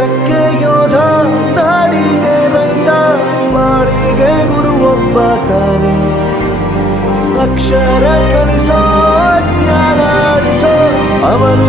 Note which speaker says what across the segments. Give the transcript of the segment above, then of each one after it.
Speaker 1: ದೇಶಕ್ಕೆ ಯೋಧ ನಾಡಿಗೆ ರೈತ ಮಾಡಿಗೆ ಗುರು ಒಬ್ಬ ತಾನೆ. ಅಕ್ಷರ ಕಲಿಸೋ ಜ್ಞಾನ ಅಳಿಸೋ ಅವನು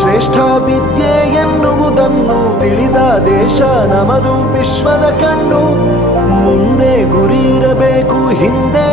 Speaker 1: ಶ್ರೇಷ್ಠ ವಿದ್ಯೆ ಎನ್ನುವುದನ್ನು ತಿಳಿದ ದೇಶ ನಮದು ವಿಶ್ವದ ಕಣ್ಣು. ಮುಂದೆ ಗುರಿ ಇರಬೇಕು ಹಿಂದೆ